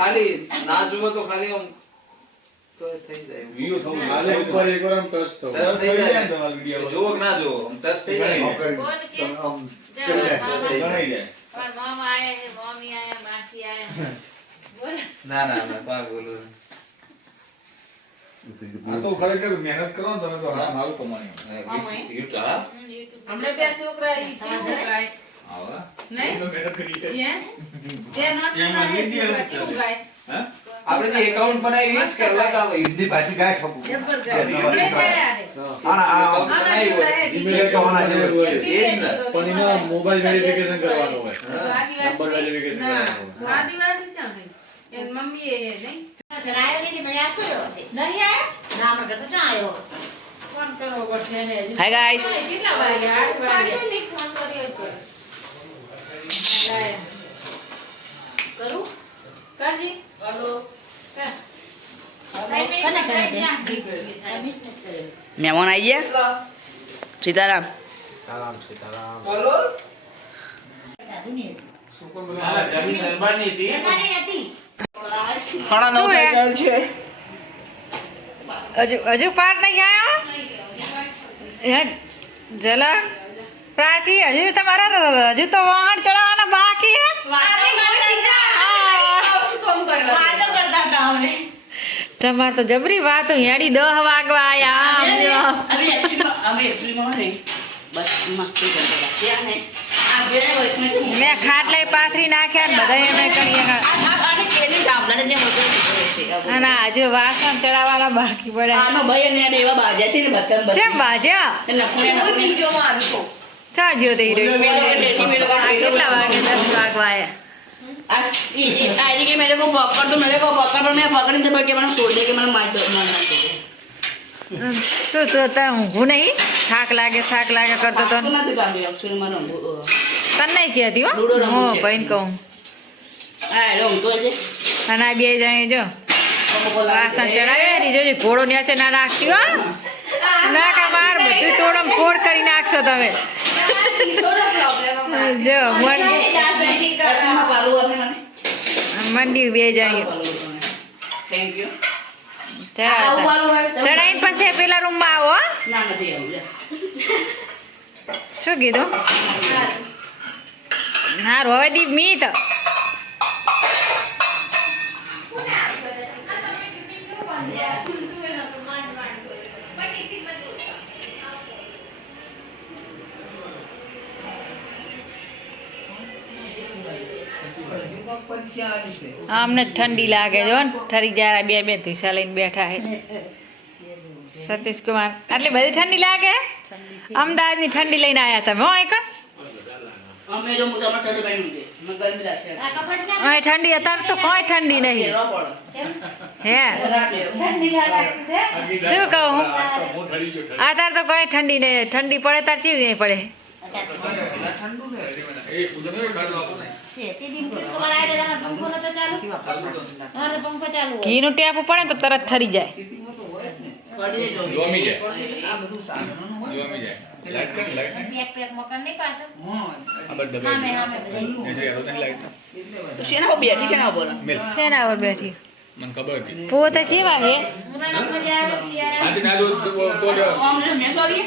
ખાલી ના જુઓ તો ખાલી આમ તો થઈ જાય વ્યૂ થવું હાલે ઉપર એકવાર આમ ટચ થવું ટચ થઈ જાય તો વિડિયો જુઓ કે ના જુઓ આમ ટચ થઈ જાય આમ કરી જાય और मामा आए हैं मम्मी आए हैं मासी आए हैं बोल ના ના मैं पार बोलूं આ તો ખરેખર મહેનત કરો ને તમે તો હા મારું કમાણી યુટ્યુબ हमने भी छोकरा ही क्यों गाय આવા नहीं મહેનત કરી ये ये नॉट क्यों गाय હા આપણે જે એકાઉન્ટ બનાવી એ જ કરવા કા હિન્દી ભાષી ગાય ઠપુ जबर गाय આના આ બનાવી હોય જીમેલ કવાના છે એ જ ને પણ એમાં મોબાઈલ વેરિફિકેશન કરવાનું હોય નંબર વેરિફિકેશન કરવાનું હોય आदिवासी चाह गई ये मम्मी ये नहीं કરાયો નહીં મને આ કર્યો હશે नहीं आया ના મને તો ચા આવ્યો फोन करो बस ने हाय गाइस कितना वागे 8 वागे ફોન કર્યો છે करूं कर जी हेलो कर કને કરે તે मेहमान आई गया सीताराम हेलो સાદું નહીં હા જમીન દરબારની હતી મારી નથી खाना नौ થઈ ગયો છે હજુ પાર નહીં આયો જલા પ્રાચી હજુ તમારા હજુ તો વાહન ચડાવવાના બાકી હે તમારે તો જબરી વાત હેડી 10 વાગવા આયા अभी एक्चुअली में नहीं बस मस्ती कर रहा क्या है आप ये इसमें મેં ખાટલે પાથરી નાખ્યા ને બધા એમે કરીએ आने केली गामला ने મોટો છે અને હજુ વાસણ ચડાવવાના બાકી પડ્યા આનો ભાઈ ને એવા બાજ્યા છે ને બતન બતન કેમ બાજ્યા નખને જો મારું તો ચા જ્યો દઈ રહ્યો મેલો કે ટેટી મેલો का કેટલા વાગે 10 વાગવા આયા आईडी के मेरे को पकड़ दो मेरे को पकड़ पर मैं पकड़ नहीं दे के मैंने छोड़ दे के मैंने मार दो શું તો તા ઊંઘું નહીં થાક લાગે કરતો તો तो નથી પામી एक्चुअली મારો તને નહીં કહેતી હો લૂડો રમવું હું છે. ભાઈને કહું આ રો તો છે અને આ બે જણે જો વાસણ ચડાવે ની જોજો ઘોડો ન્યાચે ના રાખતી હો ના કા માર બધું તોડમ ફોડ કરી નાખશો તમે જો માં પાલુ આપને મને મંડી બે જણી થેન્ક યુ ચડાઈને પછી પેલા રૂમમાં આવો હો. ના નથી આવું જા શું કીધું હારું હવે દીપ મીત અમને ઠંડી લાગે જો ને ઠરી જરા બે ધુસા લઈને બેઠા હે સતીશ કુમાર આટલી બધી ઠંડી લાગે અમદાવાદની ઠંડી લઈને આયા તમે હો એક અમે જો મુદામાં ચડી બાઈ મુદે મને ગરમી લાગશે આ કપડ ના અહીં ઠંડી અત્યારે તો કોઈ ઠંડી નહીં કેરો પડો હે ઠંડી લાગે શું કહું હું ઠરી ગયો અત્યારે તો કોઈ ઠંડી નહીં ઠંડી પડે તાર ચીવી નહીં પડે એ ઉદને કાઢો આપણે છે તે દિન કિસકો બનાય દે ના પંખો ન તો ચાલુ હા તો પંખો ચાલુ હોય ઘીનું ટેપું પડે ને તો તરત ઠરી જાય કડીએ જો જોમી જાય. આ બધું સાધનો હોય જોમી જાય લાઈટ કર લાઈટ પેક મકાન નહીં પાસે આ બધા હા મે બધા એસે યાર ઓને લાઈટ તો શેના બેઠી છે ના બોલા મિલ શેના પર બેઠી મને ખબર હતી પોતે ચીવા હે ઉનાળામાં મજા આવે શિયાળા આજે ના જો તો અમને મેસો આવી